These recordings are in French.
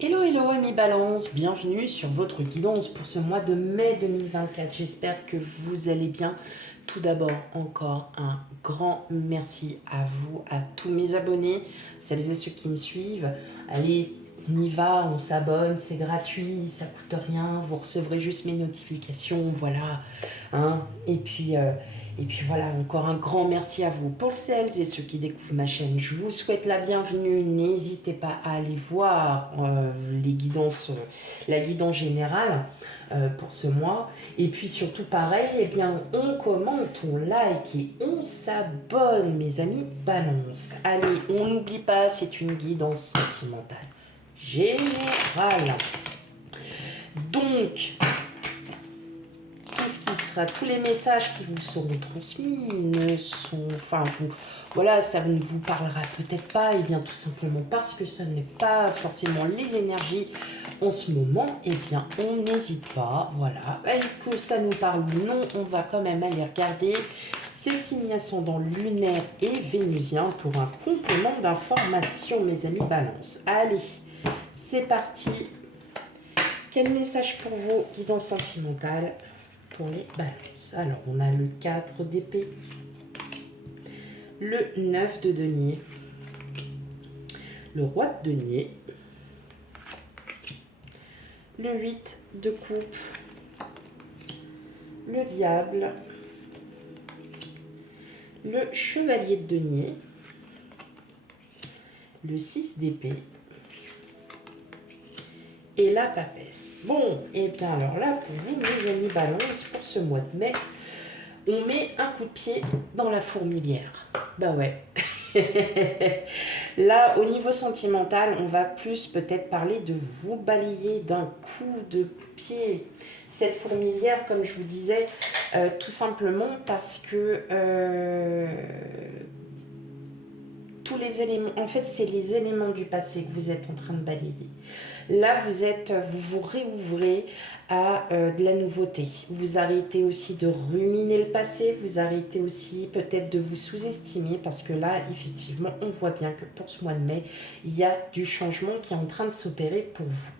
Hello, hello, amis Balance, bienvenue sur votre guidance pour ce mois de mai 2024. J'espère que vous allez bien. Tout d'abord, encore un grand merci à vous, à tous mes abonnés, celles et ceux qui me suivent. Allez, on y va, on s'abonne, c'est gratuit, ça coûte rien, vous recevrez juste mes notifications, voilà. Hein. Et puis voilà, encore un grand merci à vous. Pour celles et ceux qui découvrent ma chaîne, je vous souhaite la bienvenue. N'hésitez pas à aller voir les guidances, la guidance générale pour ce mois. Et puis surtout pareil, eh bien, on commente, on like et on s'abonne, mes amis Balance. Allez, on n'oublie pas, c'est une guidance sentimentale générale. Donc, tout ce qui sera, tous les messages qui vous seront transmis ne sont, enfin, voilà, ça ne vous parlera peut-être pas, et bien tout simplement parce que ce n'est pas forcément les énergies en ce moment, et bien on n'hésite pas, voilà, et que ça nous parle ou non, on va quand même aller regarder ces signes ascendants lunaires et vénusiens pour un complément d'information, mes amis Balance. Allez, c'est parti. Quel message pour vous, guidance sentimentale pour les balances? Alors, on a le 4 d'épée, le 9 de denier, le roi de denier, le 8 de coupe, le diable, le chevalier de denier, le 6 d'épée et la papesse. Bon, et bien alors là, pour vous, mes amis balance, pour ce mois de mai, on met un coup de pied dans la fourmilière. Bah ouais. Là, au niveau sentimental, on va plus peut-être parler de vous balayer d'un coup de pied cette fourmilière, comme je vous disais, tout simplement parce que tous les éléments, en fait, c'est les éléments du passé que vous êtes en train de balayer. Là, vous vous réouvrez à de la nouveauté. Vous arrêtez aussi de ruminer le passé, vous arrêtez aussi peut-être de vous sous-estimer parce que là, effectivement, on voit bien que pour ce mois de mai, il y a du changement qui est en train de s'opérer pour vous.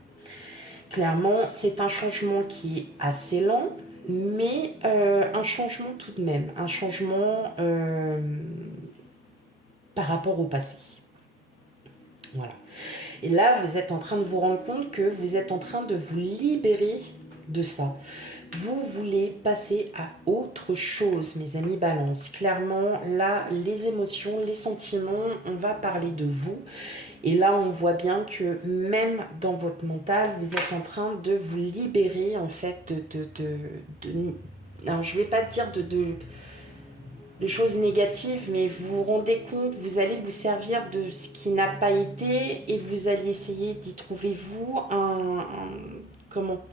Clairement, c'est un changement qui est assez lent, mais un changement tout de même, un changement par rapport au passé. Voilà. Et là, vous êtes en train de vous rendre compte que vous êtes en train de vous libérer de ça. Vous voulez passer à autre chose, mes amis balance. Clairement, là, les émotions, les sentiments, on va parler de vous. Et là, on voit bien que même dans votre mental, vous êtes en train de vous libérer, en fait, alors, je ne vais pas dire de choses négatives, mais vous vous rendez compte, vous allez vous servir de ce qui n'a pas été et vous allez essayer d'y trouver, vous, comment,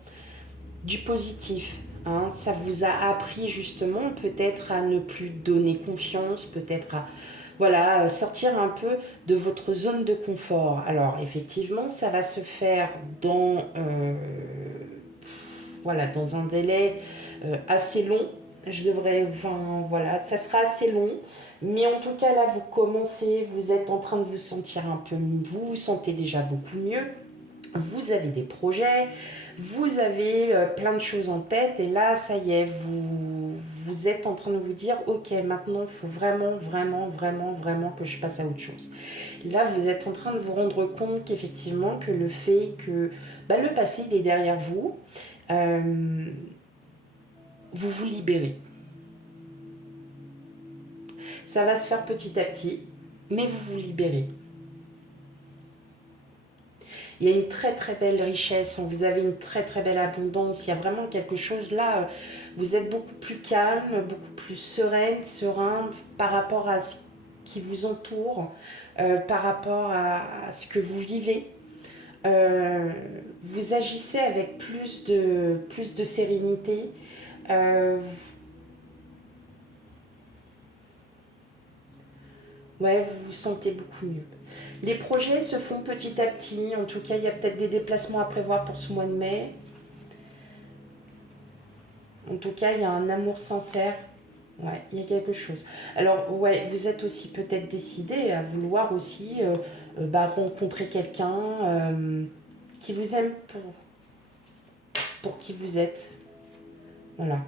du positif. Hein. Ça vous a appris justement peut-être à ne plus donner confiance, peut-être à voilà, sortir un peu de votre zone de confort. Alors effectivement, ça va se faire voilà, dans un délai assez long. Enfin voilà, ça sera assez long. Mais en tout cas, là, vous commencez, vous êtes en train de vous sentir un peu, vous vous sentez déjà beaucoup mieux. Vous avez des projets, vous avez plein de choses en tête et là, ça y est, vous êtes en train de vous dire, ok, maintenant, il faut vraiment, vraiment, vraiment, vraiment que je passe à autre chose. Là, vous êtes en train de vous rendre compte qu'effectivement, que le fait que le passé, il est derrière vous, vous vous libérez. Ça va se faire petit à petit, mais vous vous libérez. Il y a une très très belle richesse, vous avez une très très belle abondance, il y a vraiment quelque chose là, vous êtes beaucoup plus calme, beaucoup plus sereine, serein par rapport à ce qui vous entoure, par rapport à ce que vous vivez. Vous agissez avec plus de sérénité. Ouais, vous vous sentez beaucoup mieux. Les projets se font petit à petit. En tout cas, il y a peut-être des déplacements à prévoir pour ce mois de mai. En tout cas, il y a un amour sincère. Ouais, il y a quelque chose. Alors, ouais, vous êtes aussi peut-être décidé à vouloir aussi rencontrer quelqu'un qui vous aime pour qui vous êtes. Voilà.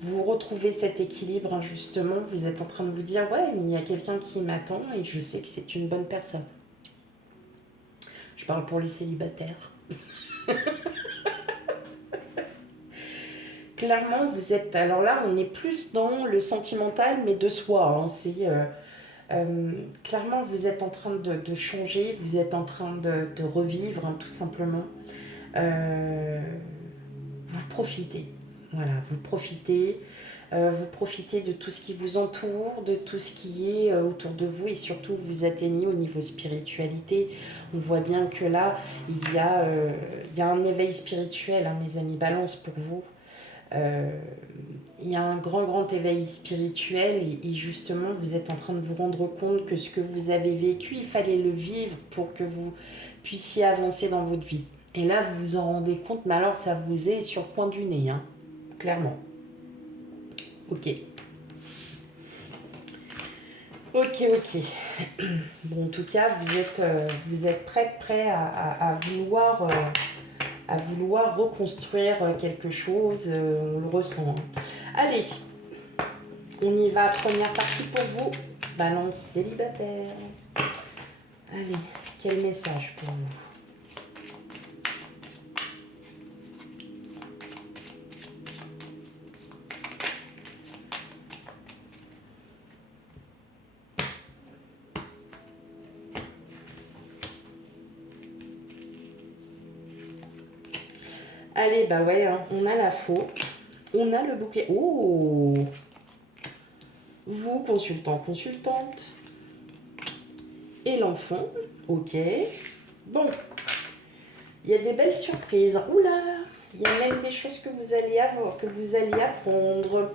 Vous retrouvez cet équilibre, hein, justement. Vous êtes en train de vous dire, ouais, mais il y a quelqu'un qui m'attend et je sais que c'est une bonne personne. Je parle pour les célibataires. Clairement, vous êtes... Alors là, on est plus dans le sentimental, mais de soi. Hein. C'est... clairement, vous êtes en train de changer, vous êtes en train de revivre, hein, tout simplement. Vous profitez. Voilà, vous profitez. Vous profitez de tout ce qui vous entoure, de tout ce qui est autour de vous et surtout vous atteignez au niveau spiritualité. On voit bien que là, il y a un éveil spirituel, hein, mes amis Balance, pour vous. Il y a un grand éveil spirituel et justement vous êtes en train de vous rendre compte que ce que vous avez vécu, il fallait le vivre pour que vous puissiez avancer dans votre vie. Et là vous vous en rendez compte, mais alors ça vous est sur le coin du nez, hein, clairement. Ok. Ok. Bon, en tout cas, vous êtes prêt à vouloir reconstruire quelque chose, on le ressent. Hein. Allez, on y va, première partie pour vous, Balance célibataire. Allez, quel message pour vous? Allez, bah ouais, hein, on a la faux, on a le bouquet. Oh! Vous, consultant, consultante. Et l'enfant, ok. Bon, il y a des belles surprises. Oula, il y a même des choses que vous allez avoir, que vous allez apprendre.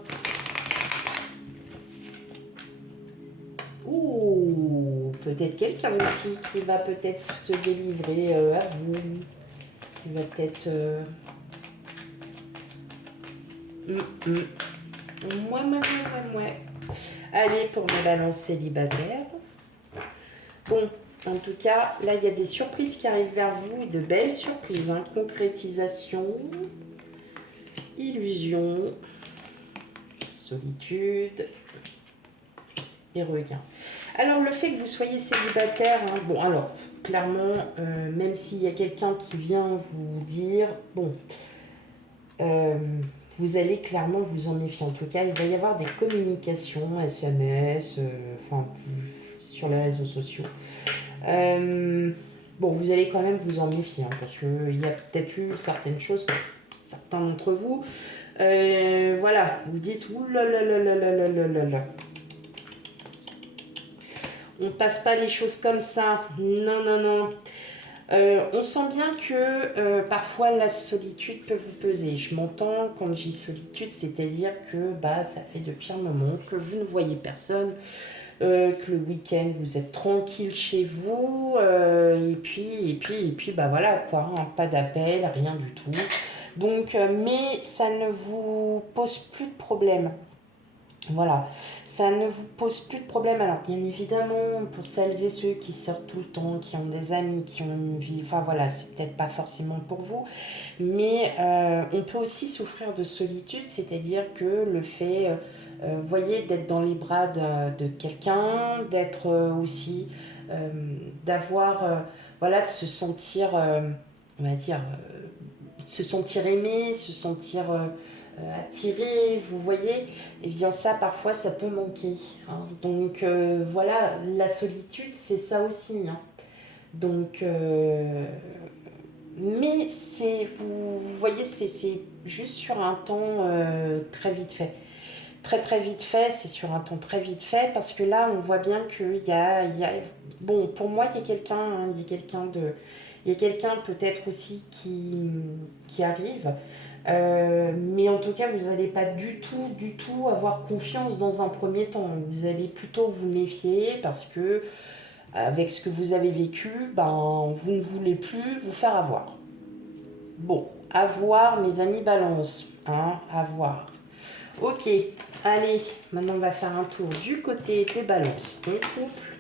Ouh, peut-être quelqu'un aussi qui va peut-être se délivrer à vous. Qui va peut-être... Moi. Allez, pour mes balances célibataires. Bon, en tout cas, là, il y a des surprises qui arrivent vers vous, de belles surprises, hein. Concrétisation, illusion, solitude et regain. Alors, le fait que vous soyez célibataire, hein, bon, alors, clairement, même s'il y a quelqu'un qui vient vous dire, bon, vous allez clairement vous en méfier. En tout cas, il va y avoir des communications, SMS, enfin, sur les réseaux sociaux. Bon, vous allez quand même vous en méfier, hein, parce qu'il y a peut-être eu certaines choses pour certains d'entre vous. Voilà, vous dites, oulala. On passe pas les choses comme ça. Non. On sent bien que parfois la solitude peut vous peser. Je m'entends quand je dis solitude, c'est-à-dire que ça fait depuis un moment que vous ne voyez personne, que le week-end vous êtes tranquille chez vous, et puis voilà quoi, hein, pas d'appel, rien du tout. Donc, mais ça ne vous pose plus de problème. Voilà, ça ne vous pose plus de problème. Alors, bien évidemment, pour celles et ceux qui sortent tout le temps, qui ont des amis, qui ont une vie, enfin voilà, c'est peut-être pas forcément pour vous, mais on peut aussi souffrir de solitude, c'est-à-dire que le fait, voyez, d'être dans les bras de quelqu'un, d'être aussi, d'avoir, voilà, de se sentir, on va dire, se sentir aimé, se sentir attiré, vous voyez, et bien ça parfois ça peut manquer, hein. Donc voilà, la solitude c'est ça aussi, hein. Donc mais c'est, vous voyez, c'est juste sur un temps très vite fait, très vite fait, c'est sur un temps très vite fait, parce que là on voit bien qu'il y a bon, pour moi il y a quelqu'un, hein, il y a quelqu'un peut-être aussi qui arrive. Mais en tout cas, vous n'allez pas du tout avoir confiance dans un premier temps. Vous allez plutôt vous méfier parce que, avec ce que vous avez vécu, vous ne voulez plus vous faire avoir. Bon, à voir, mes amis Balance, hein, à voir. Ok, allez, maintenant on va faire un tour du côté des Balances. On couple.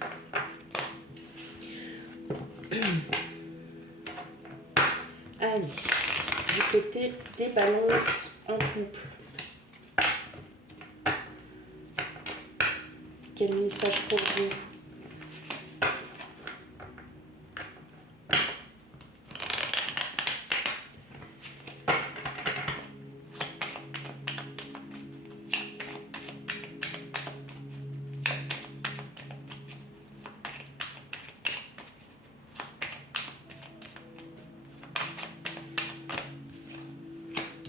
Allez, du côté des balances en couple. Quel message pour vous?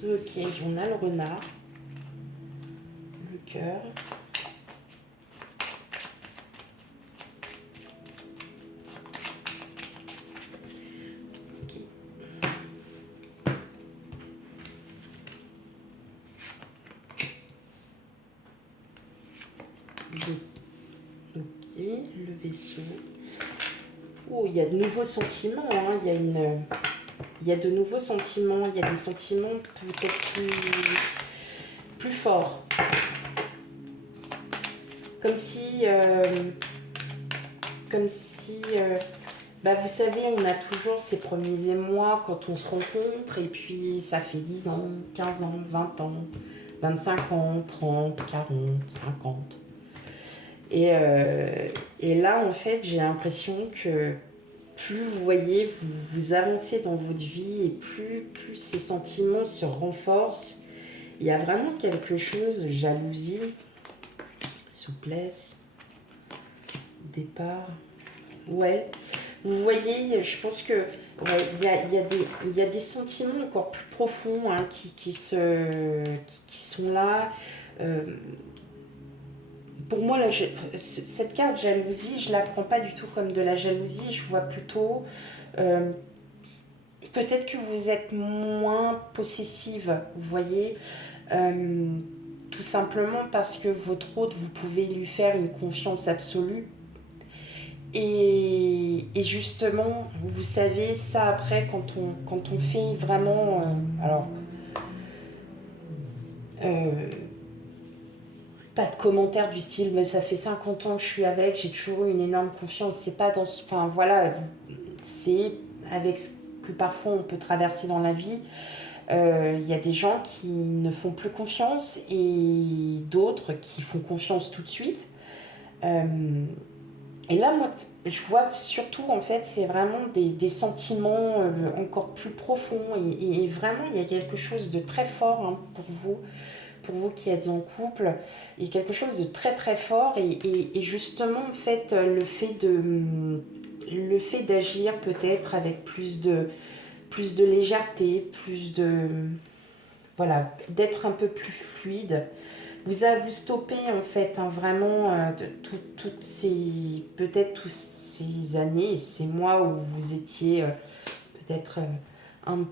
Ok, on a le renard, le cœur. Ok. Ok, le vaisseau. Oh, il y a de nouveaux sentiments, hein. Il y a de nouveaux sentiments, il y a des sentiments peut-être plus forts. Comme si, bah vous savez, on a toujours ces premiers émois quand on se rencontre, et puis ça fait 10 ans, 15 ans, 20 ans, 25 ans, 30, 40, 50. Et là, en fait, j'ai l'impression que plus vous voyez, vous avancez dans votre vie, et plus ces sentiments se renforcent. Il y a vraiment quelque chose, jalousie, souplesse, départ. Ouais, vous voyez, je pense que ouais, il y a des sentiments encore plus profonds, hein, qui sont là. Euh, pour moi, cette carte jalousie, je ne la prends pas du tout comme de la jalousie. Je vois plutôt peut-être que vous êtes moins possessive, vous voyez. Tout simplement parce que votre hôte, vous pouvez lui faire une confiance absolue. Et justement, vous savez, ça après, quand on fait vraiment... pas de commentaires du style, mais ça fait 50 ans que je suis avec, j'ai toujours eu une énorme confiance. C'est pas dans ce... Enfin voilà, c'est avec ce que parfois on peut traverser dans la vie. Il y a des gens qui ne font plus confiance et d'autres qui font confiance tout de suite. Et là, moi, je vois surtout, en fait, c'est vraiment des sentiments encore plus profonds. Et vraiment, il y a quelque chose de très fort, hein, pour vous qui êtes en couple. Il y a quelque chose de très, très fort. Et justement, en fait, le fait d'agir peut-être avec plus de légèreté, voilà, d'être un peu plus fluide. Vous stoppez en fait, hein, vraiment toutes ces, peut-être toutes ces années, ces mois où vous étiez peut-être un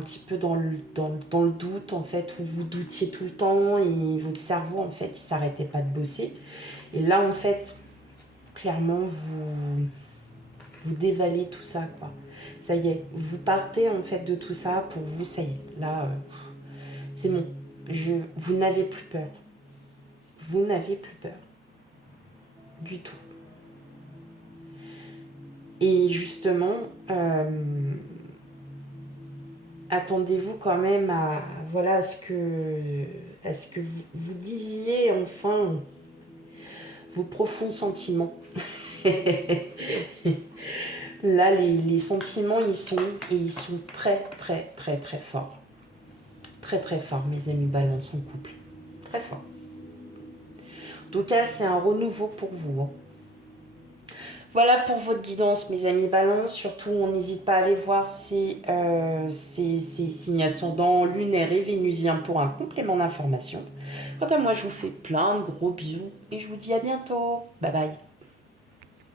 petit peu dans le doute en fait, où vous doutiez tout le temps et votre cerveau en fait il s'arrêtait pas de bosser. Et là en fait, clairement vous dévalez tout ça quoi. Ça y est, vous partez en fait de tout ça, pour vous ça y est, là c'est bon. Vous n'avez plus peur. Vous n'avez plus peur. Du tout. Et justement, attendez-vous quand même à ce que vous disiez enfin vos profonds sentiments. Là, les sentiments, ils sont très, très, très, très forts. Très, très forts, mes amis balance en couple. Très fort. En tout cas, c'est un renouveau pour vous, hein. Voilà pour votre guidance, mes amis balance. Surtout, on n'hésite pas à aller voir ces signes ascendants, lunaires et vénusiens pour un complément d'information. Quant à moi, je vous fais plein de gros bisous et je vous dis à bientôt. Bye bye.